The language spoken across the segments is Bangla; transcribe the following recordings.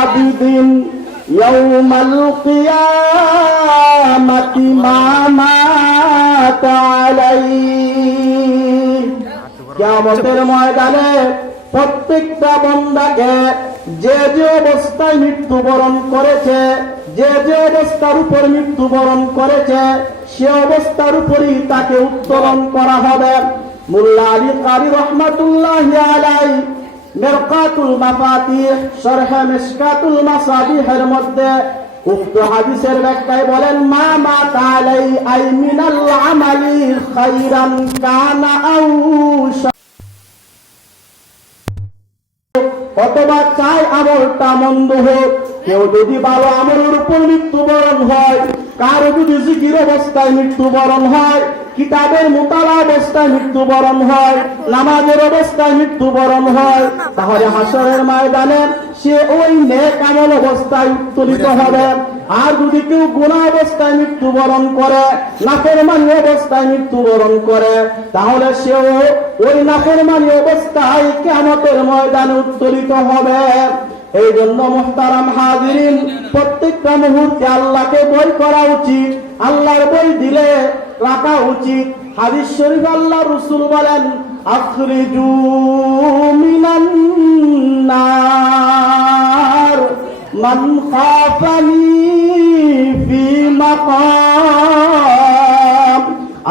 আবিদিন ইয়াউমাল কিয়ামাতি মা মাতা আলাইহি। কিয়ামতের ময়দানে প্রত্যেকটা বান্দাকে যে যে অবস্থায় মৃত্যুবরণ করেছে, যে যে অবস্থার উপর মৃত্যুবরণ করেছে, সে অবস্থার উপরই তাকে উত্তোলন করা হবে। মুল্লা আলী কারি রহমাতুল্লাহি আলাইহি মিরকাতুল মাফাতিহ শরহ মিশকাতুল মাসাবিহের মধ্যে উক্ত হাদিসের ব্যাখ্যায় বলেন, মা মাতা আলাইহি আই মিনাল আমালি খাইরান কানা আও অথবা চাই আমলটা মন্দ হোক। কেউ যদি ভালো আমলের উপর মৃত্যুবরণ হয়, কারো যদি জিকির অবস্থায় মৃত্যুবরণ হয়, কিতাবের মুতালা অবস্থায় মৃত্যুবরণ হয়, নামাজের অবস্থায় মৃত্যুবরণ হয়, তাহলে হাসরের ময়দানে সে ওই নেক আমল অবস্থায় উত্তোলিত হবে। আর যদি কেউ গুনাহ অবস্থায় মৃত্যুবরণ করে, নাফরমানি অবস্থায় মৃত্যুবরণ করে, তাহলে সেও ওই নাফরমানি অবস্থায় কিয়ামতের ময়দানে উত্তোলিত হবে। এই জন্য মুহতারাম হাজিরিন, প্রত্যেকটা মুহূর্তে আল্লাহকে বই করা উচিত, আল্লাহর বই দিলে রাখা উচিত। হাদিস শরীফ আল্লাহ রাসূল বলেন, আখরিজু মিনান নার মান খাফানি ফি মাকাম।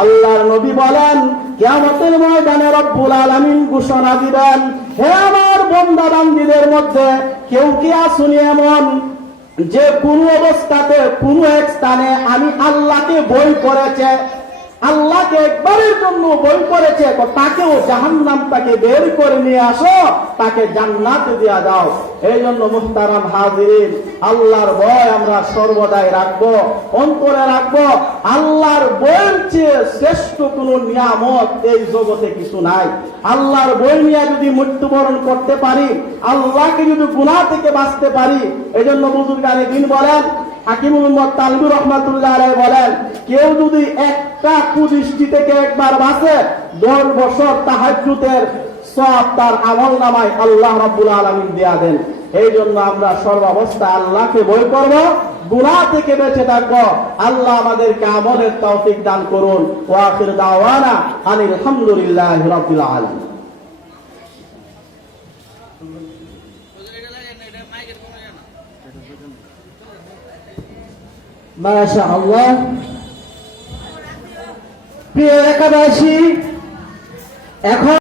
আল্লাহর নবী বলেন, কিয়ামতের ময়দানে রব্বুল আলামিন ঘোষণা দিবেন, হে আমার বান্দা বান্দীদের মধ্যে কেউ কি আসুনি এমন যে কোন অবস্থাতে কোন এক স্থানে আমি আল্লাহকে বই করেছে, আল্লাহকে একবারের জন্য বই করেছে, তাকেও জাহান্নাম তাকে বের করে নিয়ে আসো, তাকে জান্নাতে দেয়া দাও। এই জন্য মুহতারাম হাজিরিন, আল্লাহর ভয় আমরা সর্বদাই রাখবো, অন্তরে রাখবো। আল্লাহর বইয়ের চেয়ে শ্রেষ্ঠ কোন নিয়ামত এই জগতে কিছু নাই। আল্লাহর বই নিয়ে যদি মৃত্যুবরণ করতে পারি, আল্লাহকে যদি গুনাহ থেকে বাঁচতে পারি, এই জন্য বুজুর্গানে দিন বলেন, হাকিমুল উম্মত তালবি রহমাতুল্লাহ আলাইহি বলেন, কেউ যদি একটা কুদৃষ্টি থেকে একবার বাঁচে, 10 বছর তাহাজ্জুদের সওয়াব তার আমলনামায় আল্লাহ রাব্বুল আলামিন দেয়া দেন। এই জন্য আমরা সর্বাবস্থায় আল্লাহকে ভয় করব, গুনাহ থেকে বেঁচে থাকবো। আল্লাহ আমাদেরকে আমলের তৌফিক দান করুন। ওয়া আখির দাওয়ানা আনিল হামদুলিল্লাহি রাব্বিল আলামিন। মাশাআল্লাহ। প্রিয় একাদশী, এখন